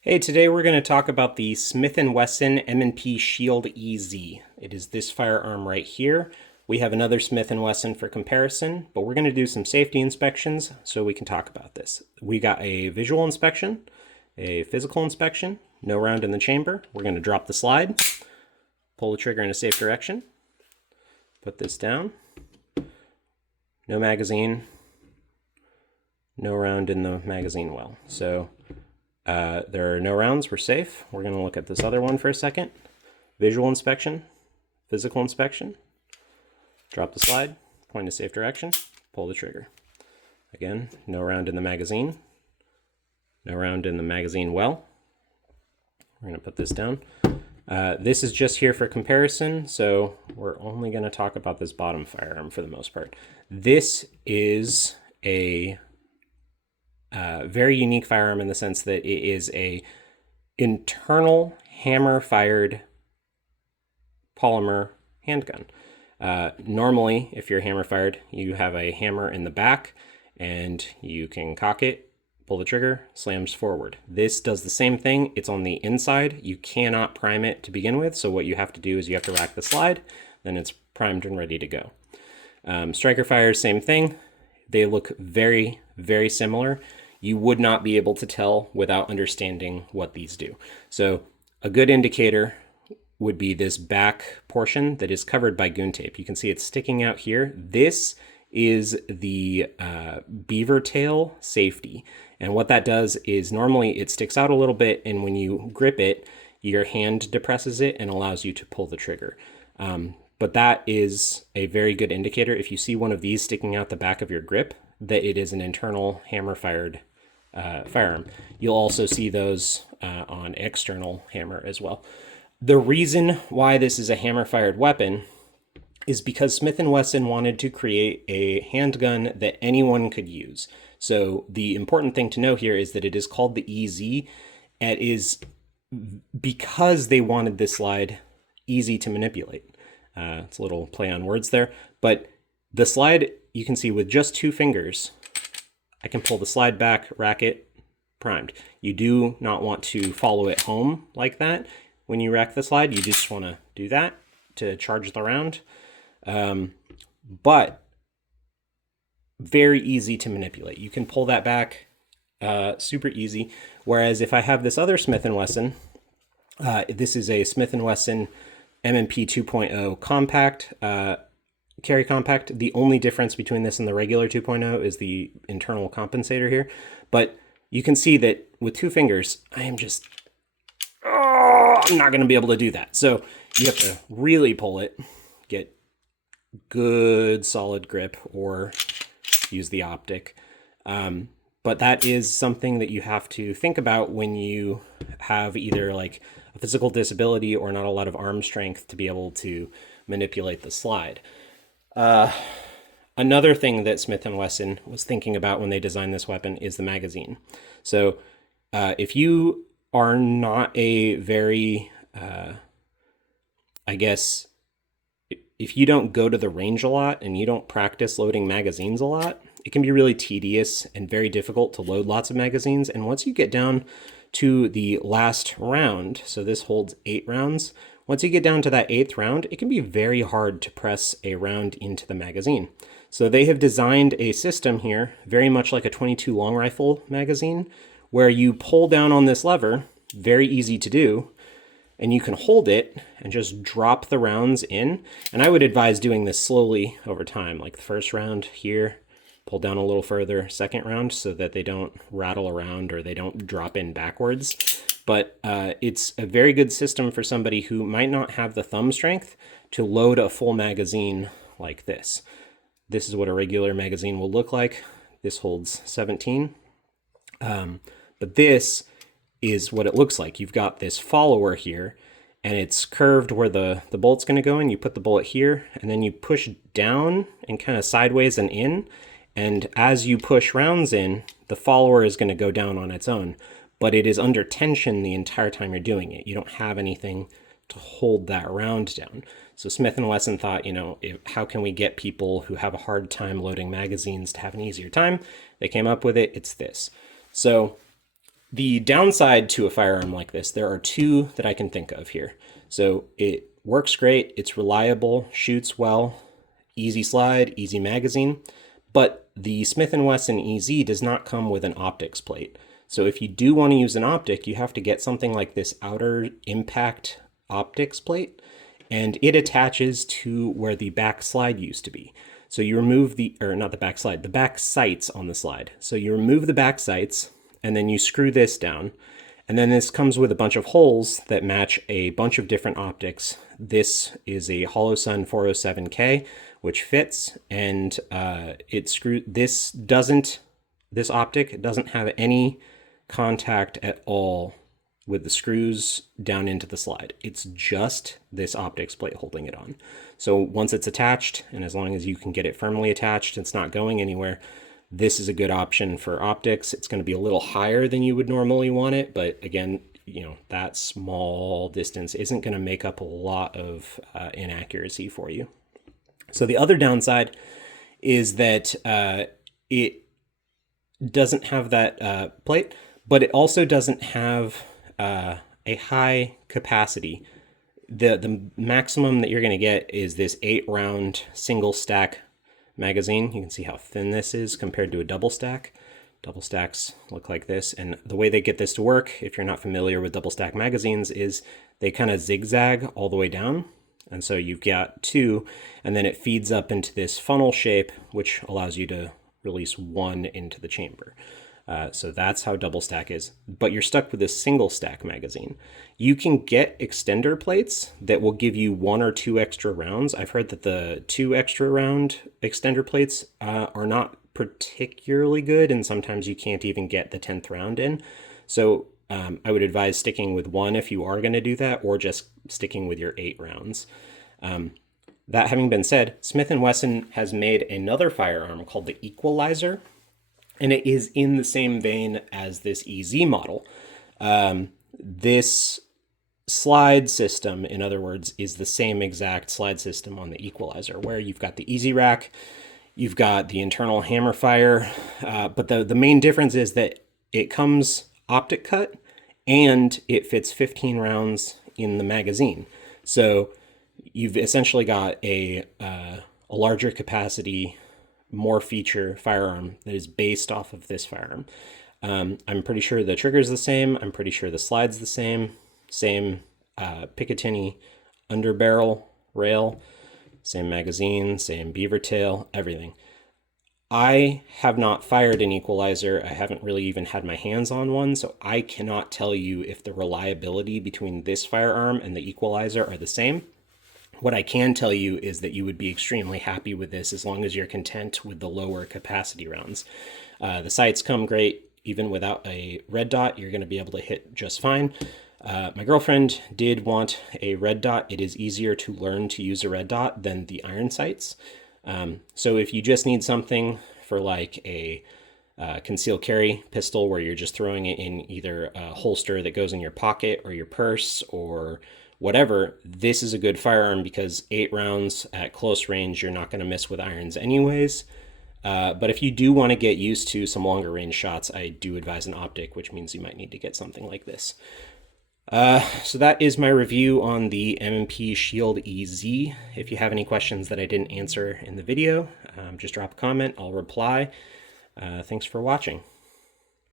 Hey, today we're going to talk about the Smith & Wesson M&P Shield EZ. It is this firearm right here. We have another Smith & Wesson for comparison, but we're going to do some safety inspections so we can talk about this. We got a visual inspection, a physical inspection, no round in the chamber. We're going to drop the slide, pull the trigger in a safe direction, put this down, no magazine, no round in the magazine well. So there are no rounds, we're safe. We're going to look at this other one for a second. Visual inspection, physical inspection. Drop the slide, point in a safe direction, pull the trigger. Again, no round in the magazine, no round in the magazine well. We're going to put this down. This is just here for comparison, so we're only going to talk about this bottom firearm for the most part. This is a very unique firearm in the sense that it is a internal hammer-fired polymer handgun. Normally, if you're hammer-fired, you have a hammer in the back, and you can cock it, pull the trigger, slams forward. This does the same thing. It's on the inside. You cannot prime it to begin with, so what you have to do is you have to rack the slide, then it's primed and ready to go. Striker fires, same thing. They look very, very similar. You would not be able to tell without understanding what these do. So a good indicator would be this back portion that is covered by goon tape. You can see it's sticking out here. This is the beaver tail safety. And what that does is normally it sticks out a little bit, and when you grip it, your hand depresses it and allows you to pull the trigger. But that is a very good indicator. If you see one of these sticking out the back of your grip, that it is an internal hammer-fired firearm. You'll also see those on external hammer as well. The reason why this is a hammer-fired weapon is because Smith & Wesson wanted to create a handgun that anyone could use. So the important thing to know here is that it is called the EZ. It is because they wanted this slide easy to manipulate. It's a little play on words there, but the slide, you can see with just 2 fingers, I can pull the slide back, rack it, primed. You do not want to follow it home like that. When you rack the slide, you just want to do that to charge the round. But very easy to manipulate. You can pull that back super easy. Whereas if I have this other Smith & Wesson, this is a Smith & Wesson M&P 2.0 compact, carry compact. The only difference between this and the regular 2.0 is the internal compensator here. But you can see that with 2 fingers, I'm not going to be able to do that. So you have to really pull it, get good solid grip, or use the optic. But that is something that you have to think about when you have either like a physical disability or not a lot of arm strength to be able to manipulate the slide. Another thing that Smith & Wesson was thinking about when they designed this weapon is the magazine. So if you are not a very, if you don't go to the range a lot and you don't practice loading magazines a lot, it can be really tedious and very difficult to load lots of magazines. And once you get down to the last round, so this holds 8 rounds, once you get down to that 8th round, it can be very hard to press a round into the magazine. So they have designed a system here, very much like a .22 long rifle magazine, where you pull down on this lever, very easy to do, and you can hold it and just drop the rounds in. And I would advise doing this slowly over time, like the first round here, pull down a little further, second round, so that they don't rattle around or they don't drop in backwards. But it's a very good system for somebody who might not have the thumb strength to load a full magazine like this. This is what a regular magazine will look like. This holds 17. But this is what it looks like. You've got this follower here, and it's curved where the bolt's going to go in. You put the bullet here, and then you push down and kind of sideways and in. And as you push rounds in, the follower is going to go down on its own. But it is under tension the entire time you're doing it. You don't have anything to hold that round down. So Smith & Wesson thought, how can we get people who have a hard time loading magazines to have an easier time? They came up with it. It's this. So The downside to a firearm like this, there are two that I can think of here. So it works great, it's reliable, shoots well, easy slide, easy magazine, but the Smith & Wesson EZ does not come with an optics plate. So if you do want to use an optic, you have to get something like this outer impact optics plate, and it attaches to where the back slide used to be. So you remove the, or not the back slide, the back sights on the slide. So you remove the back sights, and then you screw this down. And then this comes with a bunch of holes that match a bunch of different optics. This is a Holosun 407K, which fits, and this optic doesn't have any contact at all with the screws down into the slide. It's just this optics plate holding it on. So once it's attached, and as long as you can get it firmly attached, it's not going anywhere, this is a good option for optics. It's going to be a little higher than you would normally want it, but again, you know, that small distance isn't going to make up a lot of inaccuracy for you. So the other downside is that it doesn't have that plate, but it also doesn't have a high capacity. The maximum that you're going to get is this 8-round single stack magazine. You can see how thin this is compared to a double stack. Double stacks look like this, and the way they get this to work, if you're not familiar with double stack magazines, is they kind of zigzag all the way down. And so you've got two, and then it feeds up into this funnel shape, which allows you to release one into the chamber. So that's how double stack is, but you're stuck with this single stack magazine. You can get extender plates that will give you 1 or 2 extra rounds. I've heard that the 2 extra round extender plates are not particularly good, and sometimes you can't even get the 10th round in. So I would advise sticking with 1 if you are going to do that, or just sticking with your 8 rounds. That having been said, Smith & Wesson has made another firearm called the Equalizer, and it is in the same vein as this EZ model. This slide system, in other words, is the same exact slide system on the Equalizer, where you've got the EZ rack, you've got the internal hammer fire, but the main difference is that it comes optic cut and it fits 15 rounds in the magazine. So you've essentially got a larger capacity, more feature firearm that is based off of this firearm. I'm pretty sure the trigger's the same. I'm pretty sure the slide's the same. Same Picatinny underbarrel rail, same magazine, same beaver tail, everything. I have not fired an Equalizer. I haven't really even had my hands on one, so I cannot tell you if the reliability between this firearm and the Equalizer are the same. What I can tell you is that you would be extremely happy with this as long as you're content with the lower capacity rounds. The sights come great. Even without a red dot, you're going to be able to hit just fine. My girlfriend did want a red dot. It is easier to learn to use a red dot than the iron sights. So if you just need something for like a concealed carry pistol where you're just throwing it in either a holster that goes in your pocket or your purse or whatever, this is a good firearm because 8 rounds at close range, you're not going to miss with irons anyways. But if you do want to get used to some longer range shots, I do advise an optic, which means you might need to get something like this. So that is my review on the M&P Shield EZ. If you have any questions that I didn't answer in the video, just drop a comment. I'll reply. Thanks for watching.